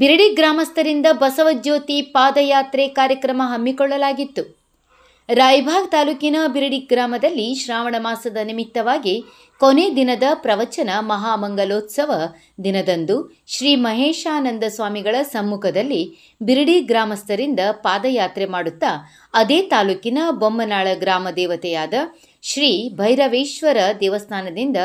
ಬಿರಡಿ ಗ್ರಾಮಸ್ಥರಿಂದ ಬಸವಜ್ಯೋತಿ ಪಾದಯಾತ್ರೆ ಕಾರ್ಯಕ್ರಮ ಹಮ್ಮಿಕೊಳ್ಳಲಾಗಿತ್ತು. ರಾಯಬಾಗ್ ತಾಲೂಕಿನ ಬಿರಡಿ ಗ್ರಾಮದಲ್ಲಿ ಶ್ರಾವಣ ಮಾಸದ ನಿಮಿತ್ತವಾಗಿ ಕೊನೆ ದಿನದ ಪ್ರವಚನ ಮಹಾಮಂಗಲೋತ್ಸವ ದಿನದಂದು ಶ್ರೀ ಮಹೇಶಾನಂದ ಸ್ವಾಮಿಗಳ ಸಮ್ಮುಖದಲ್ಲಿ ಬಿರಡಿ ಗ್ರಾಮಸ್ಥರಿಂದ ಪಾದಯಾತ್ರೆ ಮಾಡುತ್ತಾ ಅದೇ ತಾಲೂಕಿನ ಬೊಮ್ಮನಾಳ ಗ್ರಾಮ ದೇವತೆಯಾದ ಶ್ರೀ ಭೈರವೇಶ್ವರ ದೇವಸ್ಥಾನದಿಂದ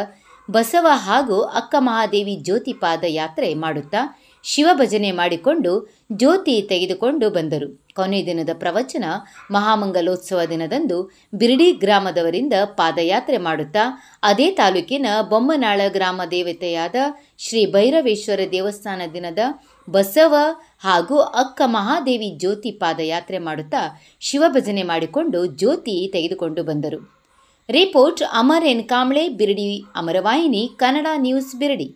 ಬಸವ ಹಾಗೂ ಅಕ್ಕ ಮಹಾದೇವಿ ಜ್ಯೋತಿ ಪಾದಯಾತ್ರೆ ಮಾಡುತ್ತಾ ಶಿವಭಜನೆ ಮಾಡಿಕೊಂಡು ಜ್ಯೋತಿ ತೆಗೆದುಕೊಂಡು ಬಂದರು. ಕೊನೆ ದಿನದ ಪ್ರವಚನ ಮಹಾಮಂಗಲೋತ್ಸವ ದಿನದಂದು ಬಿರಡಿ ಗ್ರಾಮದವರಿಂದ ಪಾದಯಾತ್ರೆ ಮಾಡುತ್ತಾ ಅದೇ ತಾಲೂಕಿನ ಬೊಮ್ಮನಾಳ ಗ್ರಾಮ ದೇವತೆಯಾದ ಶ್ರೀ ಭೈರವೇಶ್ವರ ದೇವಸ್ಥಾನ ದಿನದ ಬಸವ ಹಾಗೂ ಅಕ್ಕ ಮಹಾದೇವಿ ಜ್ಯೋತಿ ಪಾದಯಾತ್ರೆ ಮಾಡುತ್ತಾ ಶಿವಭಜನೆ ಮಾಡಿಕೊಂಡು ಜ್ಯೋತಿ ತೆಗೆದುಕೊಂಡು ಬಂದರು. Report Amar N Kamble, Biradi ಅಮರವಾಹಿನಿ Kannada news Biradi.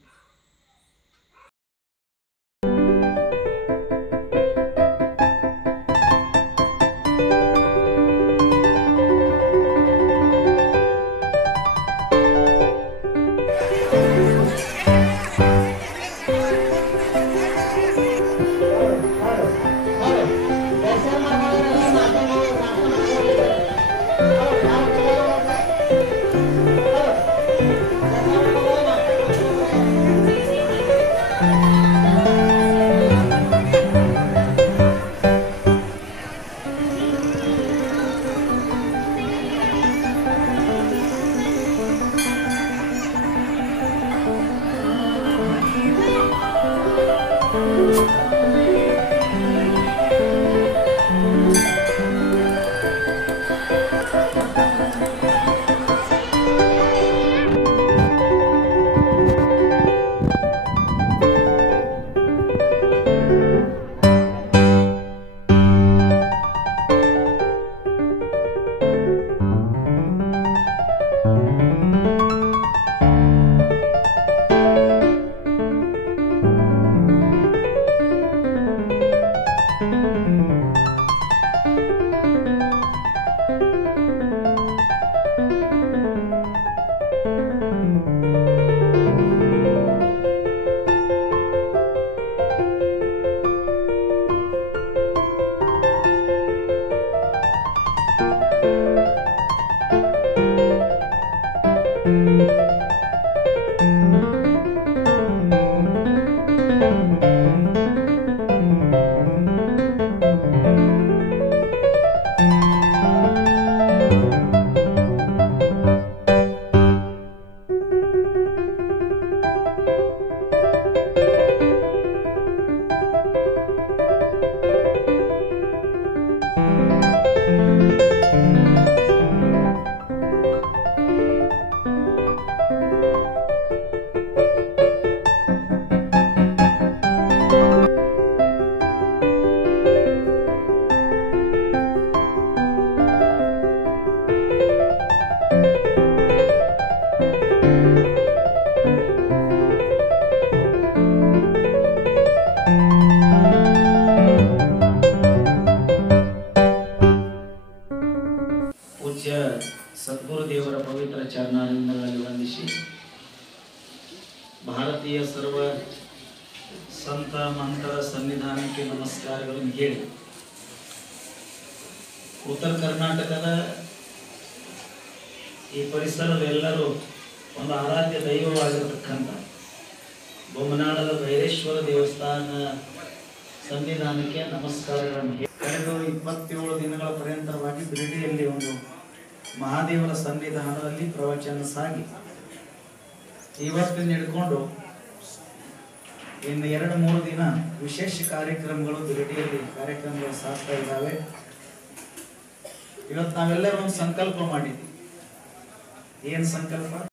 ಪೂಜ್ಯ ಸದ್ಗುರುದೇವರ ಪವಿತ್ರ ಚರಣಾರವಿಂದಗಳಲ್ಲಿ ವಂದಿಸಿ ಭಾರತೀಯ ಸರ್ವ ಸಂತ ಮಂತ್ರ ಸನ್ನಿಧಾನಕ್ಕೆ ನಮಸ್ಕಾರಗಳನ್ನು ಹೇಳಿ ಉತ್ತರ ಕರ್ನಾಟಕದ ಈ ಪರಿಸರದೆಲ್ಲರೂ ಒಂದು ಆರಾಧ್ಯ ದೈವವಾಗಿರತಕ್ಕಂಥ ಬೊಮ್ಮನಾಳದ ಭೈರೇಶ್ವರ ದೇವಸ್ಥಾನ ಸನ್ನಿಧಾನಕ್ಕೆ ನಮಸ್ಕಾರಗಳನ್ನು ಹೇಳಿ ಕಳೆದ 27 ದಿನಗಳ ಪರ್ಯಂತವಾಗಿ ಬಿರಡಿಯಲ್ಲಿ ಒಂದು ಮಹಾದೇವನ ಸನ್ನಿಧಾನದಲ್ಲಿ ಪ್ರವಚನ ಸಾಗಿ ಇವತ್ತಿನ ಹಿಡ್ಕೊಂಡು ಇನ್ನು 2-3 ದಿನ ವಿಶೇಷ ಕಾರ್ಯಕ್ರಮಗಳು ಬಿರಡಿಯಲ್ಲಿ ಕಾರ್ಯಕ್ರಮಗಳು ಸಾಗ್ತಾ ಇದ್ದಾವೆ. ಇವತ್ತು ನಾವೆಲ್ಲರೂ ಒಂದು ಸಂಕಲ್ಪ ಮಾಡಿದ್ವಿ. ಏನು ಸಂಕಲ್ಪ?